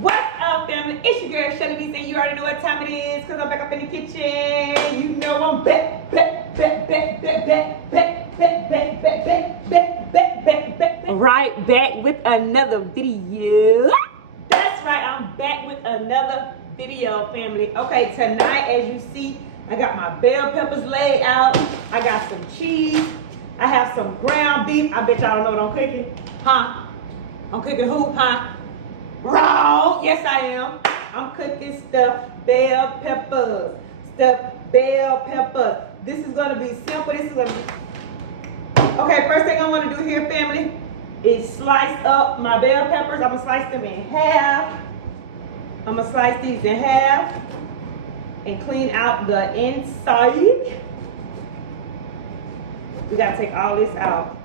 What's up, family? It's your girl Shelly B, and you already know what time it is, because I'm back up in the kitchen. You know I'm back. Right back with another video. That's right, I'm back with another video, family. Okay, tonight, as you see, I got my bell peppers laid out. I got some cheese. I have some ground beef. I bet y'all don't know what I'm cooking. Huh? I'm cooking who? Huh? Wrong. Yes, I am. I'm cooking stuffed bell peppers. Stuffed bell peppers. This is going to be simple. This is going to be... Okay, first thing I want to do here, family, is slice up my bell peppers. I'm going to slice them in half. I'm going to slice these in half and clean out the inside. We got to take all this out.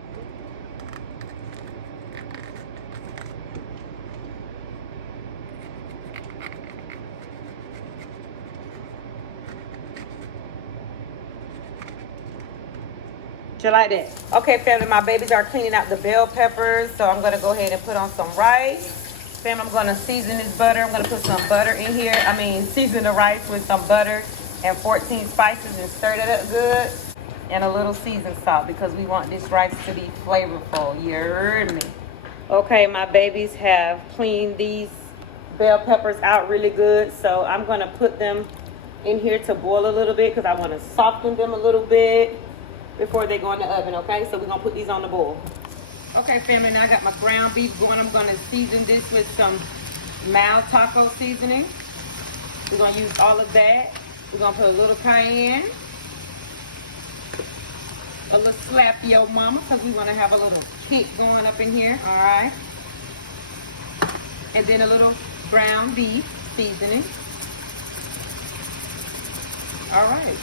Just like that. Okay, family, my babies are cleaning out the bell peppers, so I'm gonna go ahead and put on some rice. Fam, I'm gonna season this butter. I'm gonna put some butter in here. Season the rice with some butter and 14 spices and stir it up good. And a little seasoned salt because we want this rice to be flavorful. You heard me? Okay, my babies have cleaned these bell peppers out really good, so I'm gonna put them in here to boil a little bit because I want to soften them a little bit before they go in the oven. Okay, so we're gonna put these on the boil. Okay, family, now I got my ground beef going. I'm gonna season this with some mild taco seasoning. We're gonna use all of that. We're gonna put a little cayenne, a little slap yo mama, because we want to have a little kick going up in here. All right, and then a little ground beef seasoning. All right.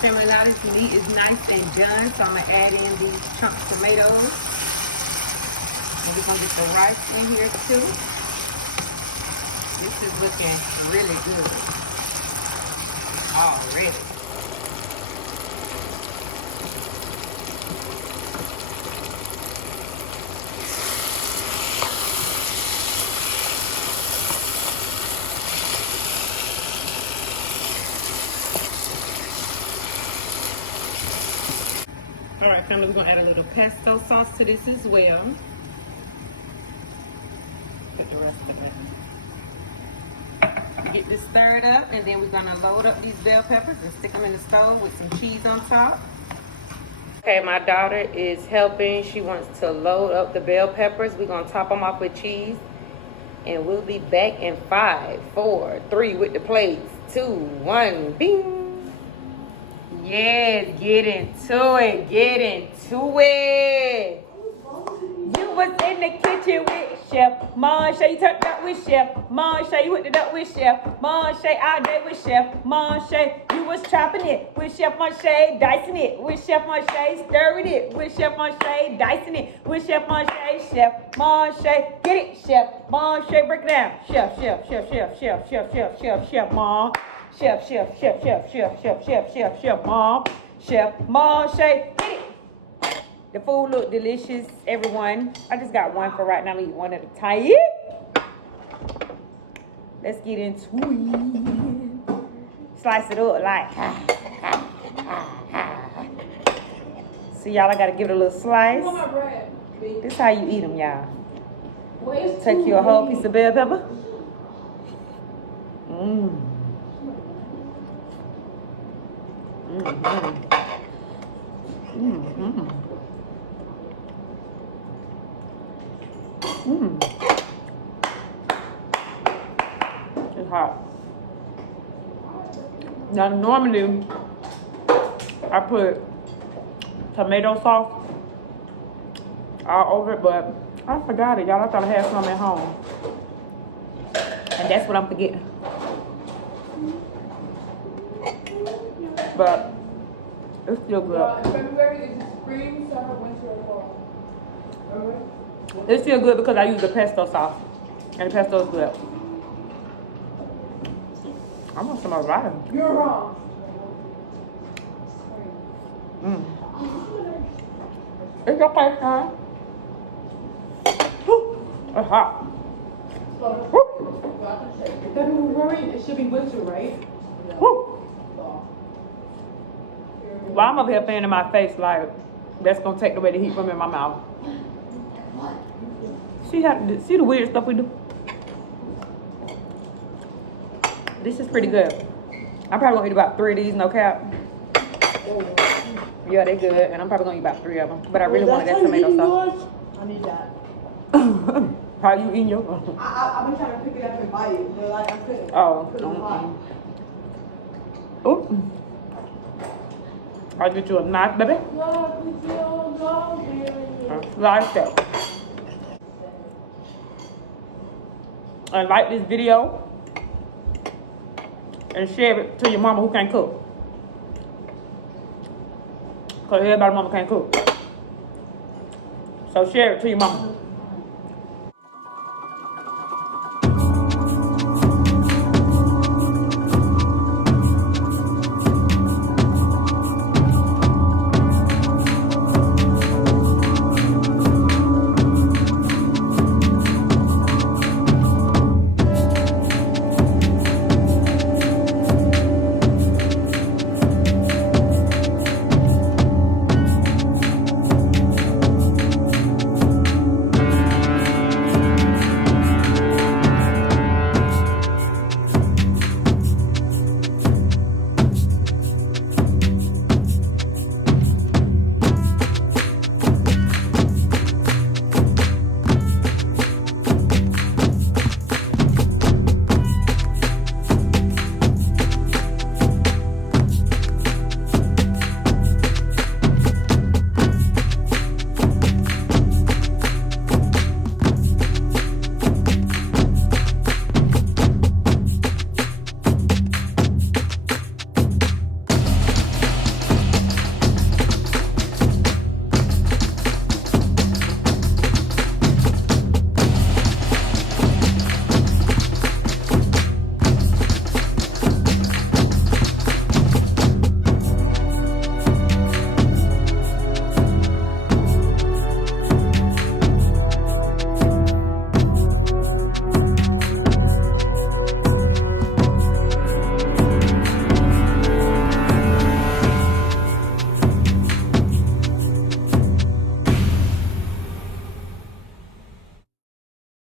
Family, now this meat is nice and done, so I'm gonna add in these chunks of tomatoes. And we're gonna get the rice in here too. This is looking really good already. All right, family, we're gonna add a little pesto sauce to this as well. Put the rest of it. Get this stirred up, and then we're gonna load up these bell peppers and stick them in the stove with some cheese on top. Okay, my daughter is helping. She wants to load up the bell peppers. We're gonna top them off with cheese, and we'll be back in 5, 4, 3 with the plates. 2, 1, bing. Yes, get into it. Get into it. You was in the kitchen with Chef Monche. You turned up with Chef Monche. You hooked it up with Chef Monche. All day with Chef Monche. You was chopping it with Chef Monche. Dicing it with Chef Monche. Stirring it with Chef Monche. Dicing it with Chef Monche. Chef Monche. Get it, Chef Monche. Break it down. Chef Mom. Chef Mom. Chef Monche. Get it. The food look delicious, everyone. I just got one for right now. I'm gonna eat one at a time. Let's get into it. Slice it up like. See, y'all, I gotta give it a little slice. This is how you eat them, y'all. Take you a whole piece of bell pepper. It's hot. Now normally I put tomato sauce all over it, but I forgot it, y'all. I thought I had some at home, and that's what I'm forgetting. But it's still good. February is spring, summer, winter, or fall. It's still good because I use the pesto sauce, and the pesto is good. I want some of rice. You're wrong. It's okay, huh? It's hot. February, it should be winter, right? Woo. Well, I'm over here fanning my face like that's gonna take away the heat from in my mouth. See the weird stuff we do? This is pretty good. I'm probably gonna eat about 3 of these, no cap. Yeah, they good, and I'm probably gonna eat about 3 of them. But I really wanted that tomato sauce. I need that. How you eating your? I've been trying to pick it up and buy it, but like I couldn't. Oh. Oop. I'll get you a knife, baby. Like that. And like this video. And share it to your mama who can't cook. Because everybody's mama can't cook. So share it to your mama.